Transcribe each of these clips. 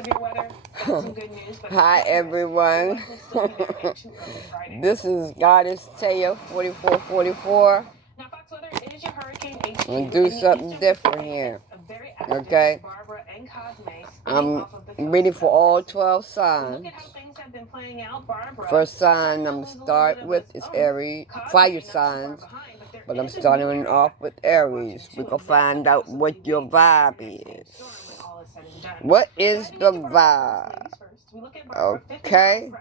severe weather. That's some good news. But Hi everyone. This is Goddess Taya 4444. Now, Fox weather is your hurricane HQ. I'm gonna do something different here. Okay. I'm reading for all 12 signs. First sign I'm gonna start with is Aries, fire signs. But I'm starting off with Aries. We're gonna find out what your vibe is. What is the vibe? Okay.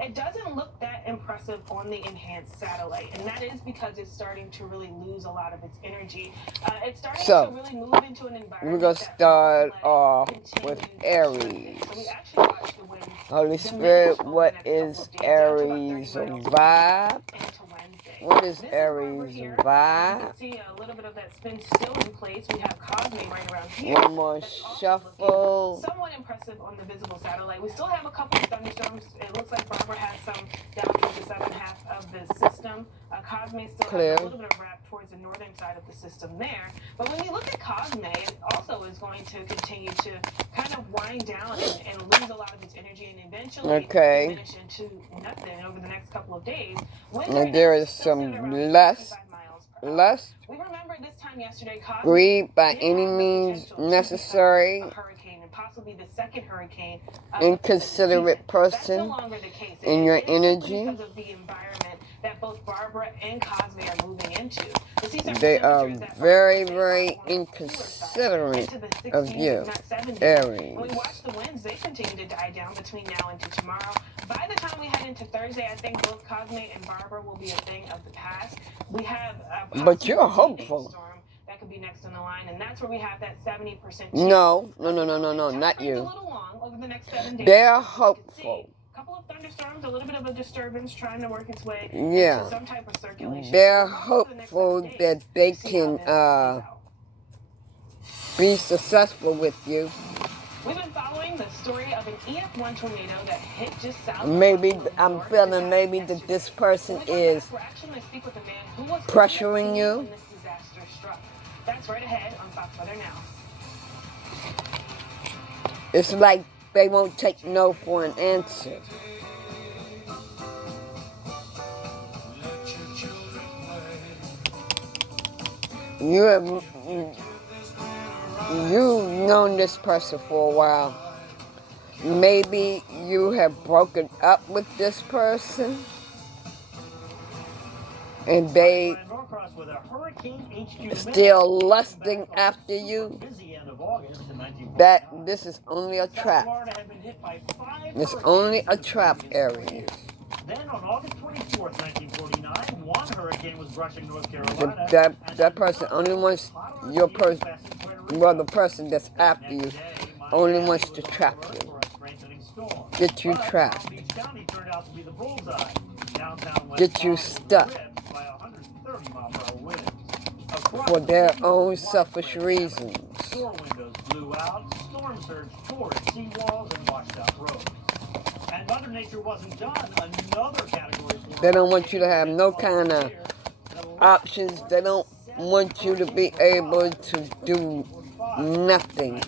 It doesn't look that impressive on the enhanced satellite, and that is because it's starting to really lose a lot of its energy. It's starting to really move into an environment. We're gonna start off with Aries. Holy Spirit, what is Aries vibe? What is Aries vibe? You can see a little bit of that spin still in place. We have Cosme right around here. One more shuffle. Somewhat impressive on the visible satellite. We still have a couple of thunderstorms. It looks like Barbara has some down towards the southern half of the system. Cosme still has a little bit of wrap towards the northern side of the system there. But when you look at Cosme, it also is going to continue to kind of wind down and lose a lot of its energy and eventually diminish into nothing over the next couple of days. And there is some less greed by any means necessary, inconsiderate person in your energy. That both Barbara and Cosme are moving into. They are very, very inconsiderate of you, Aries. When we watch the winds, they continue to die down between now and tomorrow. By the time we head into Thursday, I think both Cosme and Barbara will be a thing of the past. We have but you're hopeful. Storm that could be next on the line, and that's where we have that 70% chance. No, not you. A little long over the next 7 days. They're hopeful. Couple of thunderstorms, a little bit of a disturbance trying to work its way into some type of circulation. They're hopeful that they can be successful with you. We've been following the story of an EF1 tornado that hit just south. Maybe I'm feeling that this person is pressuring you. That's right ahead on Fox Weather Now. It's like they won't take no for an answer. You've known this person for a while. Maybe you have broken up with this person and they still lusting after you. That this is only a trap. It's only a trap, Aries. Then on August 24th, 1949, one hurricane was brushing North Carolina. That person only wants your person, well, the person that's after you only wants to trap you. Get you trapped. Get you stuck for their own selfish reasons. Store windows blew out, storm surge tore at seawalls and washed out roads. And Mother Nature wasn't done. Another category 4. They don't want you to have no kind of options. They don't want you to be able to do nothing.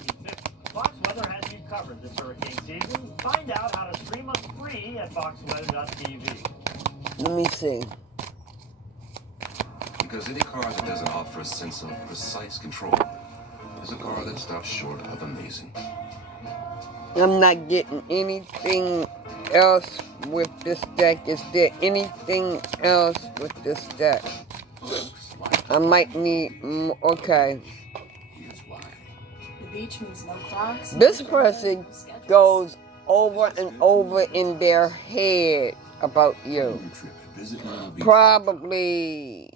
Fox Weather has you covered this hurricane season. Find out how to stream us free at foxweather.tv. Let me see. Because any car that doesn't offer a sense of precise control is a car that stops short of amazing. I'm not getting anything else with this deck. Is there anything else with this deck? I might need more. Okay. The beach means no clocks. This person goes over and over in their head about you. Probably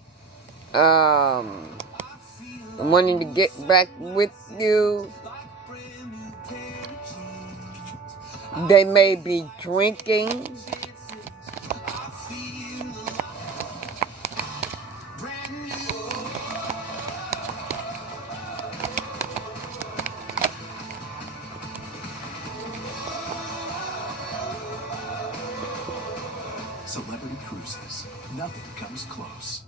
wanting to get back with you. They may be drinking. Celebrity Cruises. Nothing comes close.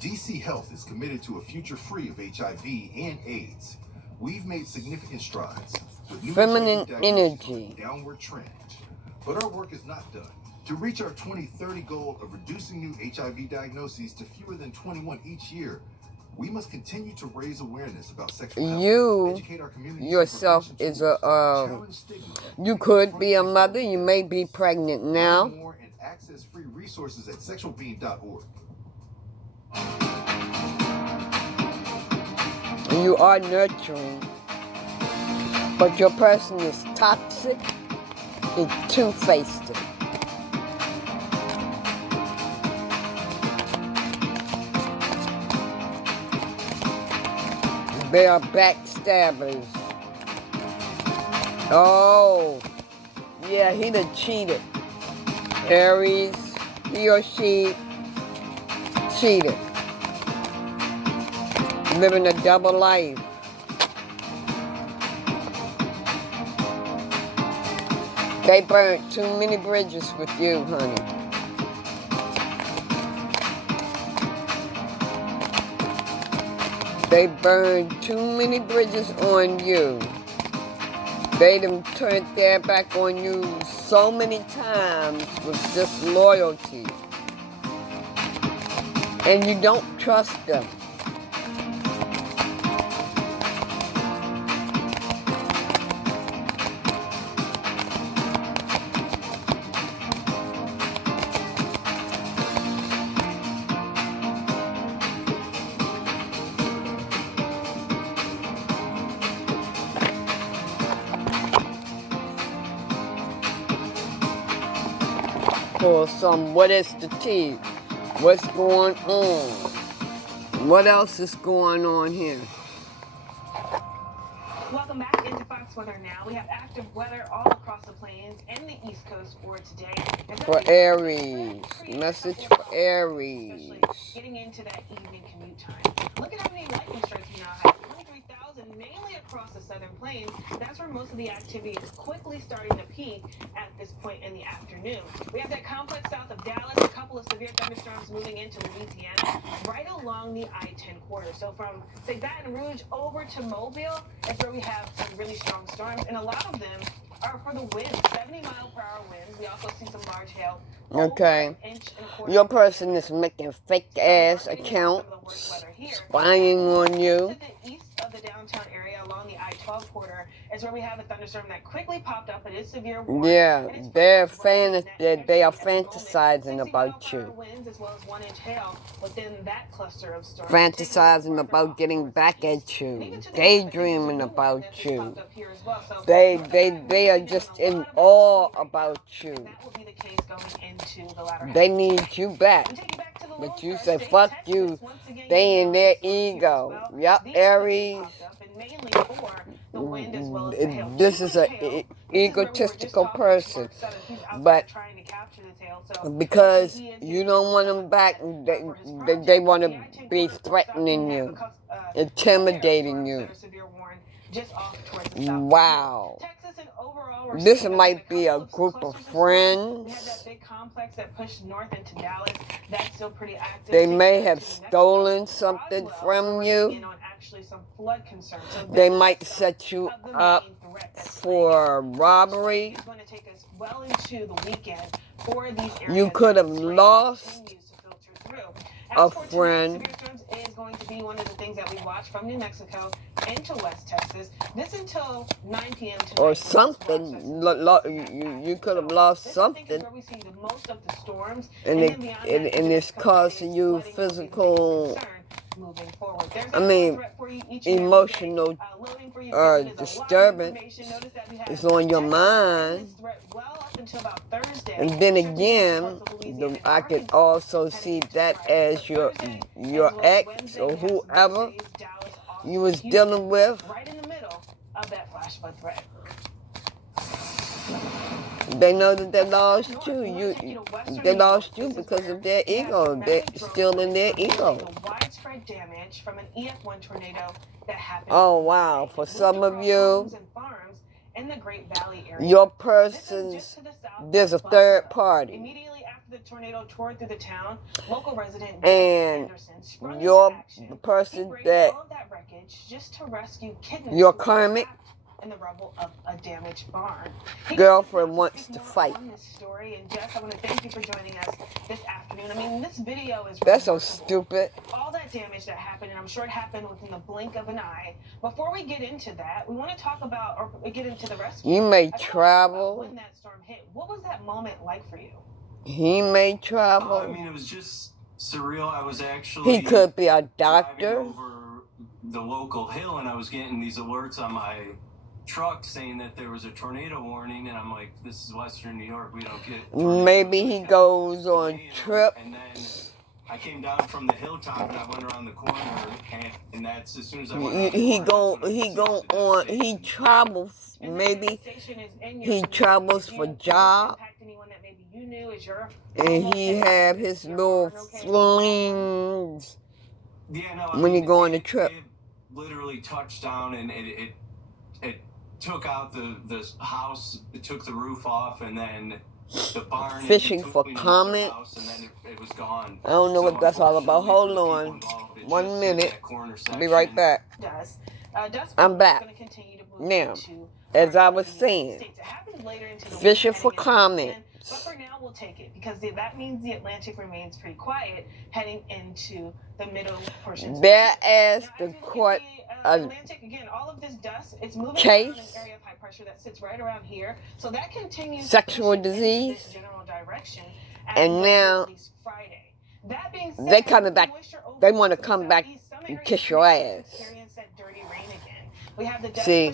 DC Health is committed to a future free of HIV and AIDS. We've made significant strides. with new feminine HIV diagnosis on energy. a downward trend. But our work is not done. To reach our 2030 goal of reducing new HIV diagnoses to fewer than 21 each year, we must continue to raise awareness about sexual health, You educate our communities yourself on is prevention tools, a challenge stigma, you could be a mother, you may be pregnant now. learn more and access free resources at sexualbeing.org. You are nurturing, but your person is toxic and two-faced. They are backstabbers. Oh, yeah, he done cheated. Aries, he or she cheated. Living a double life. They burned too many bridges with you, honey. They burned too many bridges on you. They done turned their back on you so many times with disloyalty. And you don't trust them. Pour some, what is the tea? What's going on? What else is going on here? Welcome back into Fox Weather Now. We have active weather all across the plains and the East Coast for today. For Aries. Message for Aries. Getting into that evening commute time. Look at how many lightning strikes we now have. 23,000 mainly across the southern plains. That's where most of the activity is quickly starting to peak at this point in the afternoon. We have that complex south of Dallas, a couple of severe thunderstorms moving into Louisiana, right along the I-10 corridor. So from, say, Baton Rouge over to Mobile, that's where we have some really strong storms, and a lot of them are for the winds, 70-mile-per-hour winds. We also see some large hail. Okay. Your person is making fake-ass accounts, spying on you. To the east of the downtown area along the I-12 corridor is where we have a thunderstorm that quickly popped up. It is severe warning. Yeah, they are fantasizing about you. Winds as well as 1-inch hail within that cluster of storms. Fantasizing about getting back at you. Daydreaming about you. They are just in awe about you. That will be the case going into the latter half. They need you back. But you say, fuck you. They in their ego. Yup, Aries. This is an egotistical person. But because you don't want them back, they want to be threatening you, intimidating you. Wow. This might be a group of friends. They may have stolen something from you. They might set you up for robbery. You could have lost a friend. Is going to be one of the things that we watch from New Mexico into West Texas. This until 9 p.m. tonight. Or something. You could have lost something. Where we see the most of the storms, and it's causing you physical, emotional disturbance. It's on your mind. And then again, I could also see that as your ex or whoever you was dealing with. Right in the middle of that flash flood threat. They know that they lost you. They lost you because of their ego. They're still in their ego. Widespread damage from an EF1 tornado that happened. Oh wow! For some of you, in the Great Valley area. Your person's, there's a third party. Immediately after the tornado tore through the town, local resident and your person that just to rescue kittens your karmic in the rubble of a damaged barn. Girlfriend wants to fight. On this story, and Jess, I want to thank you for joining us this afternoon. I mean, this video is That's so remarkable. stupid. All that damage that happened, and I'm sure it happened within the blink of an eye. Before we get into that, we want to talk about, or get into the rescue. You may I travel. when that storm hit, what was that moment like for you? He may travel. I mean, it was just surreal. I was actually He could be a driving doctor. over the local hill, and I was getting these alerts on my truck saying that there was a tornado warning, and I'm like, this is Western New York, we don't get tornadoes. Maybe he goes on trip. And then I came down from the hilltop and I went around the corner, and that's as soon as I went around the corner, He travels. Maybe he travels for job. And he have his little flings yeah, no, when he go on a trip. It literally touched down, and it took out the house, it took the roof off, and then the barn. Fishing for comment. And then it was gone. I don't know what that's all about. Hold on. 1 minute. I'll be right back. I'm back. Now, as I was saying, fishing for comment. But for now, we'll take it because that means the Atlantic remains pretty quiet heading into the middle portions. Whereas the court Atlantic, again, all of this dust, it's moving case, around an area of high pressure that sits right around here. So that continues sexual disease, this general direction, and now Friday. That being said, they coming back. They want to come back and kiss your ass. See,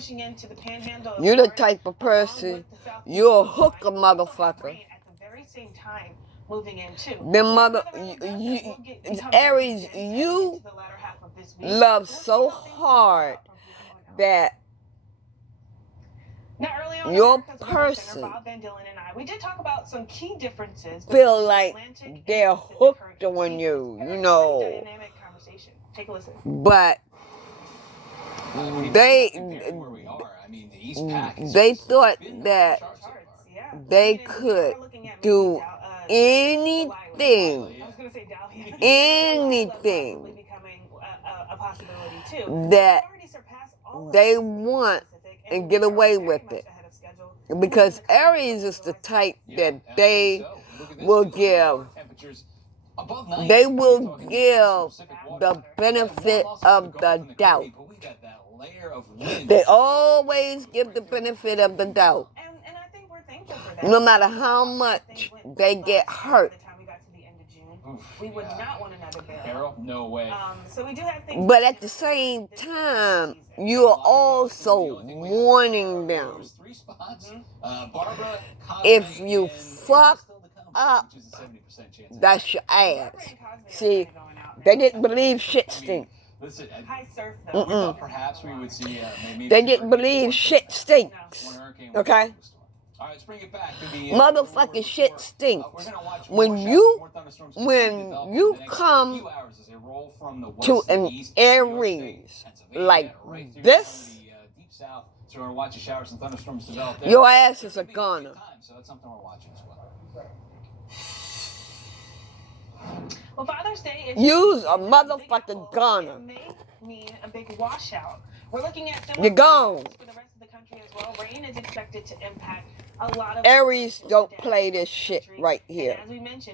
you're the type of person, you'll hook a motherfucker. Aries, you love so hard that your person feel like they're hooked on you, you know. But they thought that they could do anything that they want and get away with it. Because Aries is the type that they will give the benefit of the doubt. They always give the benefit of the doubt. No matter how much they get hurt. We would not want another barrel. No way. So we do have things. But at the same time, you are also warning them. If you fuck up, that's your ass. See, they didn't believe shit stinks. Listen, perhaps we would see maybe they didn't believe shit stinks. Okay? All right, let's bring it back to the motherfucking shit stinks. When you come to an Aries like this, so we're watching showers and thunderstorms develop there. Your ass is a goner. So that's something we're watching as well. Well, Father's Day is use a motherfucking goner. It may mean a big washout. We're looking at you're gone. For the rest of the country as well. Rain is expected to impact a lot of Aries don't play this shit right here.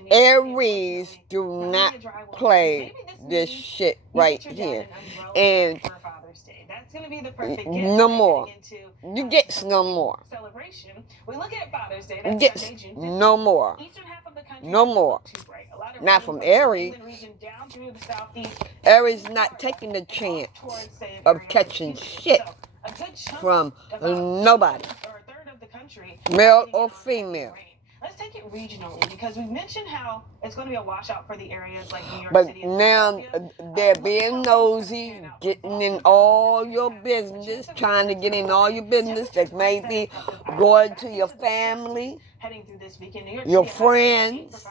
Aries do not play this shit right here. And no more. You get no more. We look at Father's Day. You get no more. No more. Not from Aries. Aries not taking the chance of catching shit from nobody, male or female. Let's take it regionally because we mentioned how it's going to be a washout for the areas like New York but City. But now they're being nosy, getting in all your business, trying to get in all your business that may be going to your family, your friends,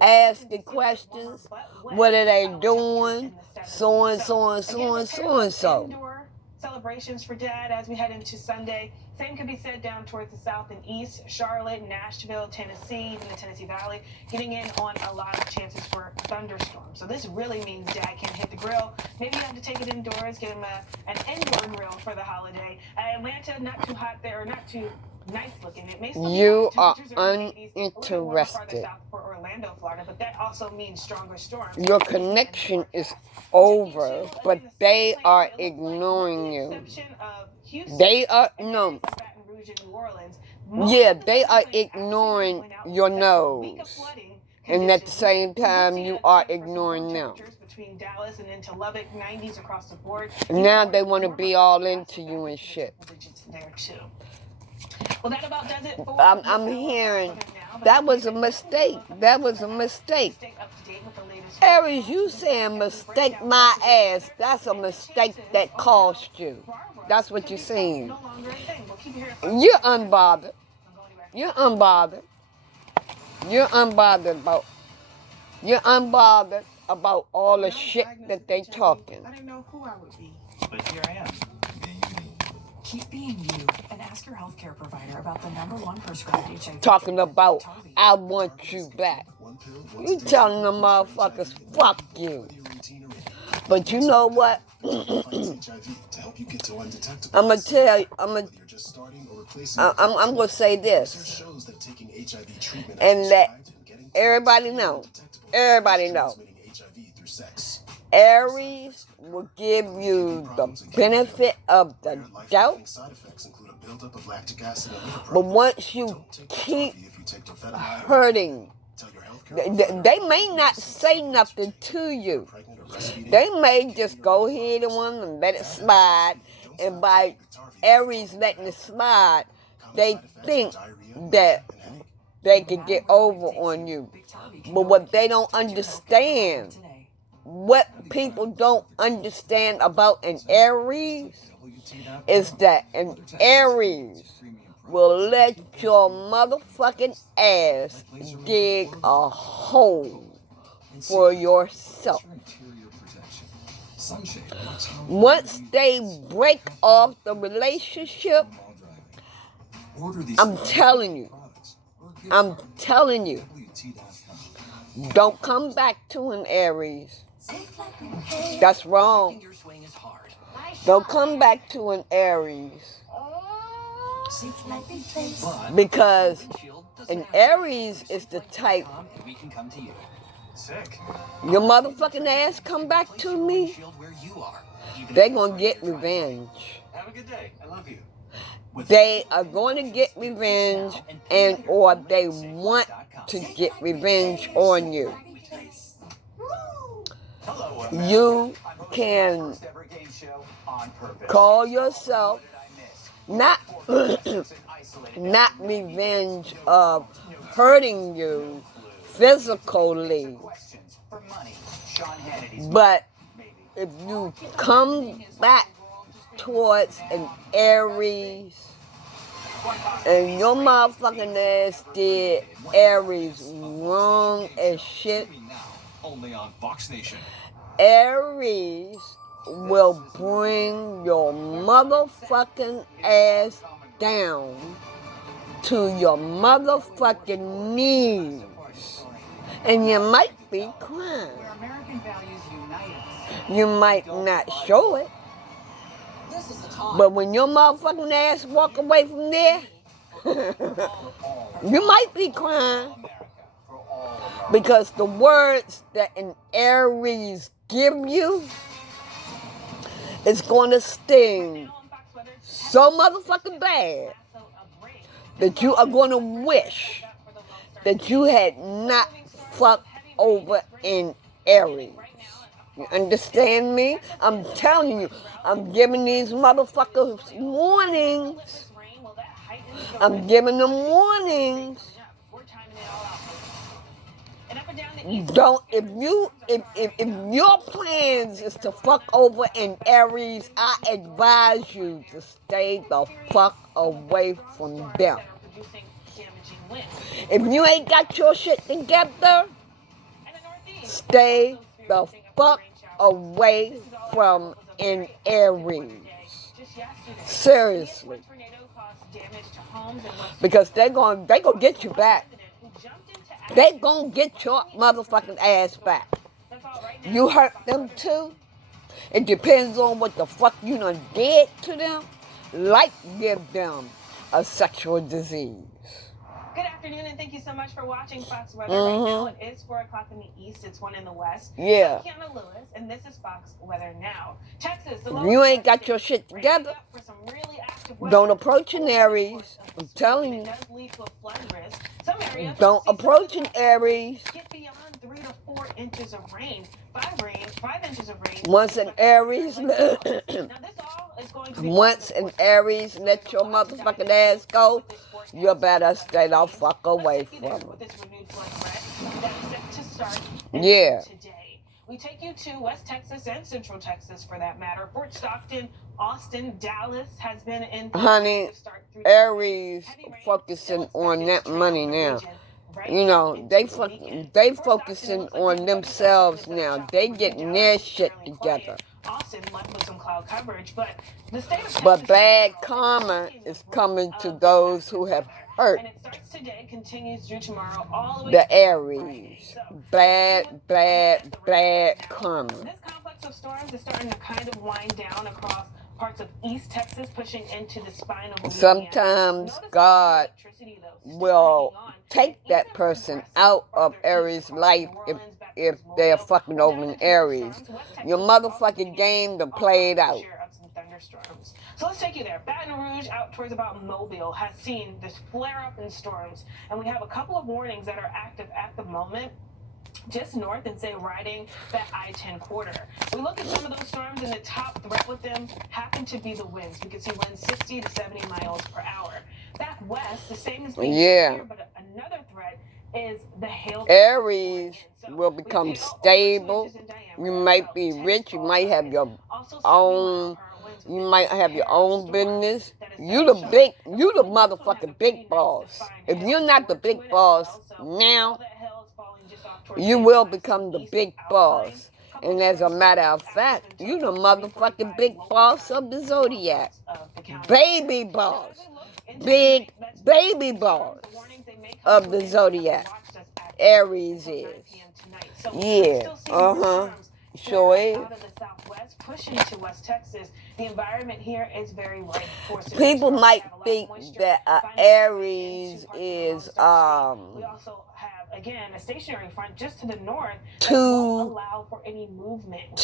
asking questions. What are they doing? So and so and so and so and so. celebrations for Dad as we head into Sunday. Same could be said down towards the south and east, Charlotte, Nashville, Tennessee, even the Tennessee Valley, getting in on a lot of chances for thunderstorms. So this really means Dad can hit the grill. Maybe you have to take it indoors, get him an indoor grill for the holiday. Atlanta, not too hot there, or not too nice looking. It may still be You hot. are Temperatures are in the 80s, a little bit warmer farther uninterested. south for Orlando, Florida, but that also means stronger storms. Your connection is over, but they are ignoring you. They are, no. Yeah, they are ignoring your nose. And at the same time, you are ignoring them. Now they want to be all into you and shit. I'm hearing that was a mistake. That was a mistake. Aries, you saying mistake my ass. That's a mistake that cost you. That's what you're saying. You're unbothered. You're unbothered. You're unbothered about all the shit that they talking. I didn't know who I would be. But here I am. Keep being you and ask your healthcare provider about the #1 prescribed HIV. Talking about, I want you back. You telling them motherfuckers, fuck you. But you know what? I'm gonna tell you, I'm gonna say this, and let everybody know. Aries will give you the benefit of the doubt, but once you keep hurting, they may not say nothing to you. They may just go ahead and let it slide, and by Aries letting it slide, they think that they can get over on you. But what they don't understand, what people don't understand about an Aries, is that an Aries will let your motherfucking ass dig a hole for yourself. Once they break off the relationship, I'm telling you, don't come back to an Aries. That's wrong. Don't come back to an Aries. Because an Aries is the type, your motherfucking ass come back to me, they gonna get revenge. Have a good day. I love you. They are going to get revenge, and or they want to get revenge on you. You can call yourself not revenge of hurting you physically, but if you come back towards an Aries and your motherfucking ass did Aries wrong as shit, Only on Fox Nation. Aries will bring your motherfucking ass down to your motherfucking knees. And you might be crying. You might not show it. But when your motherfucking ass walk away from there, you might be crying. Because the words that an Aries give you is going to sting so motherfucking bad that you are going to wish that you had not fucked over in Aries. You understand me? I'm telling you, I'm giving these motherfuckers warnings. I'm giving them warnings. Don't, if your plans is to fuck over in Aries, I advise you to stay the fuck away from them. If you ain't got your shit together, stay the fuck away from an Aries. Seriously. Because they gonna get you back. They gonna get your motherfucking ass back. You hurt them too. It depends on what the fuck you done did to them. Like give them a sexual disease. Good afternoon, and thank you so much for watching Fox Weather. Right now, it is 4 o'clock in the east. It's 1 in the west. Yeah. I'm Kiana Lewis, and this is Fox Weather Now. Texas. If you ain't got your shit together, don't approach an Aries. I'm telling you. Don't approach an Aries. Get beyond 3 to 4 inches of rain. 5 inches of rain. Once an Aries, once an Aries let your motherfucking ass go, you better stay the fuck away from them. Yeah. We take you to West Texas and Central Texas for that matter. Fort Stockton, Austin, Dallas has been in. Honey, Aries focusing on that money now. You know, they focusing on themselves now. They getting their shit together. Austin left with some cloud coverage, but the state of Texas, but bad karma is coming to those who have hurt. And it starts today, continues through tomorrow, all the way the to Aries. Bad karma. This complex of storms is starting to kind of wind down across parts of East Texas, pushing into the spine of Louisiana. Sometimes God will take that person out of Aries' life if they're fucking over in Aries. Your motherfucking game to play it out. So let's take you there. Baton Rouge out towards about Mobile has seen this flare up in storms, and we have a couple of warnings that are active at the moment. Just north and say riding that I-10 corridor. We look at some of those storms, and the top threat with them happen to be the winds. We can see winds 60 to 70 miles per hour. Back west, the same as being severe, but another threat is the hail. Aries will become stable. You might be rich. You might have your own. You might have your own business. You the motherfucking big boss. If you're not the big boss now, you will become the big boss. And as a matter of fact, you the motherfucking big boss of the zodiac. Baby boss. Big baby boss of the zodiac. Aries is. Yeah. Sure is. Pushing to West Texas, the environment here is very ripe for people might think that Aries is we also have again a stationary front just to the north that won't allow for any movement.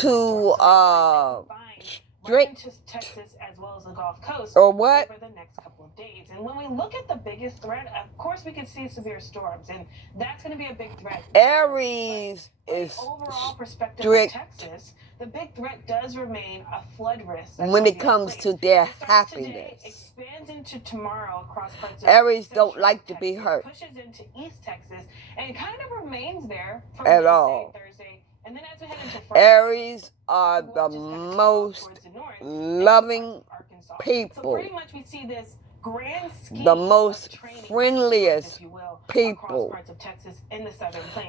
Strict to Texas as well as the Gulf Coast or what over the next couple of days. And when we look at the biggest threat, of course we could see severe storms, and that's going to be a big threat. Aries is overall perspective strict. Of Texas, the big threat does remain a flood risk when it comes to their happiness. Expands into tomorrow across parts of Aries don't like to be hurt. Pushes into East Texas and kind of remains there for at all. Thursday. And then as we head into Friday, Aries are the most loving people. So pretty much we see this grand scheme the most friendliest people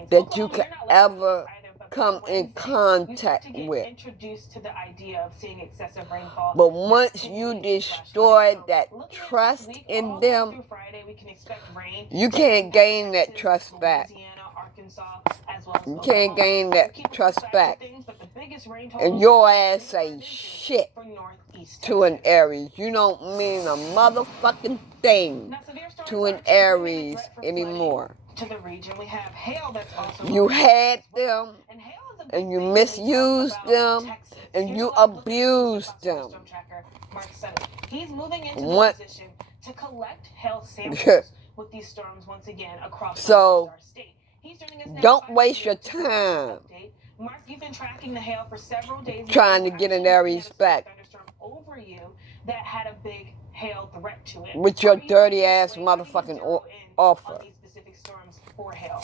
that you could ever come in contact with. Introduced to the idea of seeing excessive rainfall. But once you destroy that trust in them, you can't gain that trust back. You can't gain that trust back. And your ass ain't shit to an Aries. You don't mean a motherfucking thing to an Aries anymore. To the region, we have hail that's also you had them, and you misused them, and you abused them. He's moving into the position to collect hail samples with these storms once again across our state. Don't waste your time Mark, you've been tracking the hail for several days. Trying to get an Aries back. Over you that had a big hail threat to it. With your dirty ass motherfucking offer. Specific storms for hail.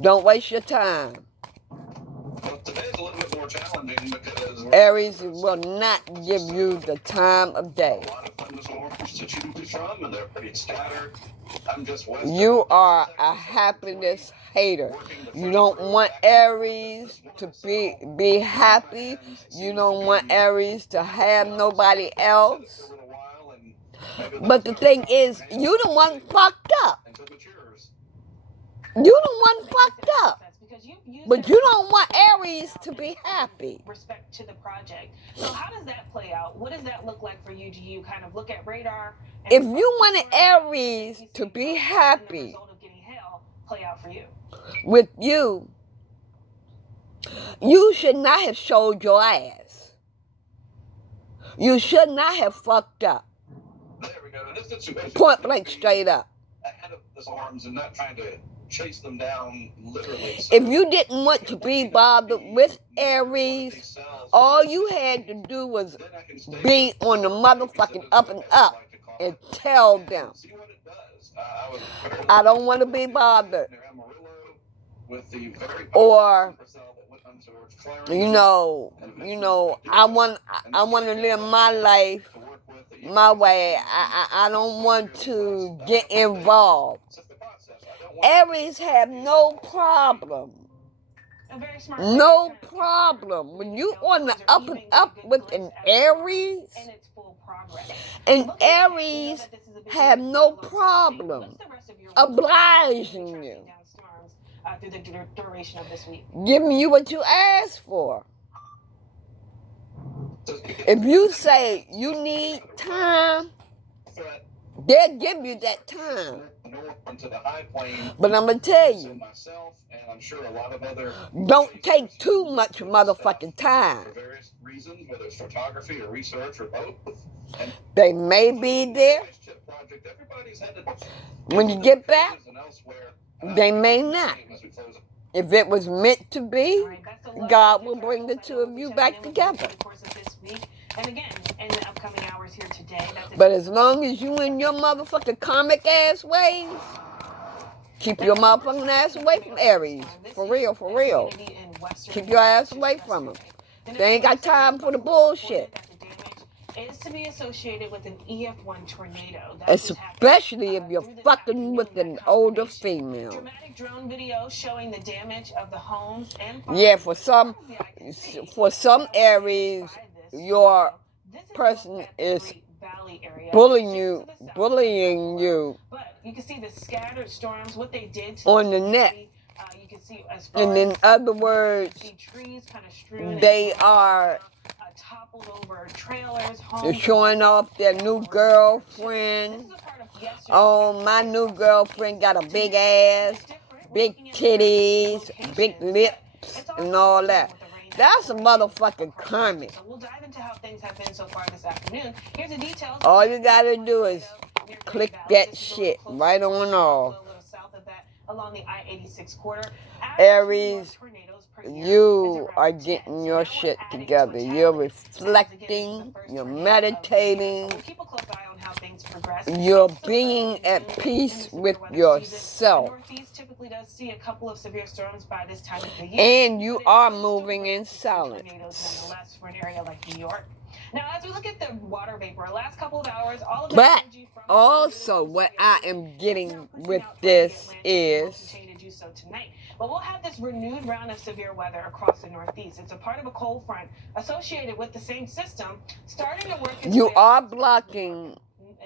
Don't waste your time. Well, today's a little bit more challenging because Aries will not give you the time of day. A lot of thunderstorms to choose from, and they're pretty scattered. I'm just west. You are a happiness hater. You don't want Aries to be happy. You don't want Aries to have nobody else. But the thing is, you the one fucked up. You the one fucked up. But you don't want Aries to be happy. Respect to the project. So how does that play out? What does that look like for you? Do you kind of look at radar? If you wanted Aries to be happy play out for you with you, you should not have showed your ass. You should not have fucked up. There we go. And this situation, point blank, straight up. Ahead of the storms and not trying to chase them down literally. So if you didn't want to be bothered with Aries, all you had to do was be on the motherfucking up and up and tell them, I don't want to be bothered. Or, you know, I want to live my life my way. I don't want to get involved. Aries have no problem. No problem. When you on the up and up with an Aries, and Aries have no problem obliging you, giving you what you asked for. If you say you need time, they'll give you that time. But I'm going to tell you, don't take too much motherfucking time. They may be there. When you get back, they may not. If it was meant to be, God will bring the two of you back together. And again, in the upcoming hours here today. But as long as you in your motherfucking comic ass ways, keep your motherfucking ass away from Aries. For real, for real. Keep your ass away from them. They ain't got time for the bullshit. Is to be associated with an EF1 tornado. Especially if you're fucking with an older female. Dramatic drone video showing the damage of the homes and yeah, for some Aries, your person is bullying you. But you can see the scattered storms, what they did to on the net. You can see and in other words, trees kind of strewn they are toppled over trailers, they're showing off their new girlfriend. Oh, my new girlfriend got a big ass, big titties, big lips, and all that. That's a motherfucking karmic. We'll dive into how things have been so far this afternoon. Here's the details. All you gotta do is click that shit right on off. Along the I-86 corridor. Aries, you are getting your shit together. You're reflecting, you're meditating, you're being at peace with yourself. And you are moving in silence. Now, as we look at the water vapor, last couple of hours, all of the but energy from also what I am getting with this is, but we'll have this renewed round of severe weather across the Northeast. It's a part of a cold front associated with the same system starting to work. You are blocking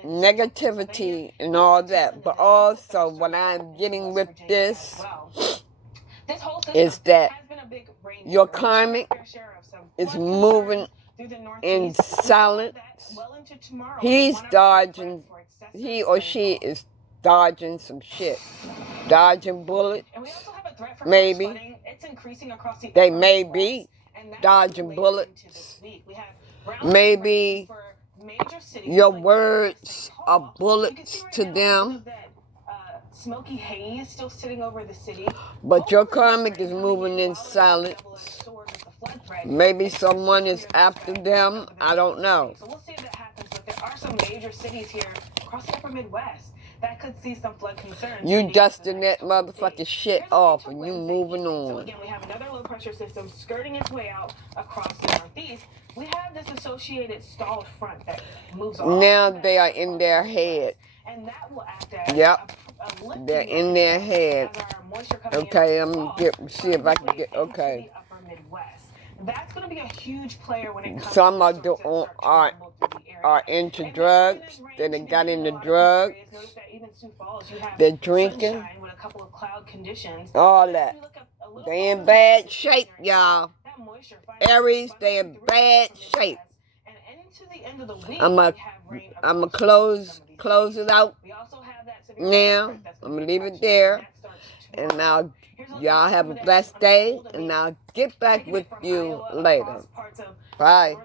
negativity and all that, but also what I'm getting with this is that your karmic is moving in silence. He's dodging, he or she is dodging some shit. Dodging bullets. Maybe. They may be dodging bullets. Maybe your words are bullets to them. Smoky haze still sitting over the city. But your karmic is moving in silence. Maybe someone is after them. I don't know. So we'll see if that happens, but there are some major cities here across the upper Midwest that could see some flood concerns. You dusting that motherfucking shit off and you moving on. So again, we have another low pressure system skirting its way out across the Northeast. We have this associated stalled front that moves on. Now they are in their head. And that will act as yep. They're in their head. Okay, I'm gonna see if I can get, okay. That's going to be a huge player when it comes Some to are into drugs. Then they got into drugs. They're drinking. All that. They in bad shape, y'all. Aries, they in bad shape. I'm gonna close it out now. I'm gonna leave it there. And now y'all have a blessed day. And I'll get back with you later. Bye.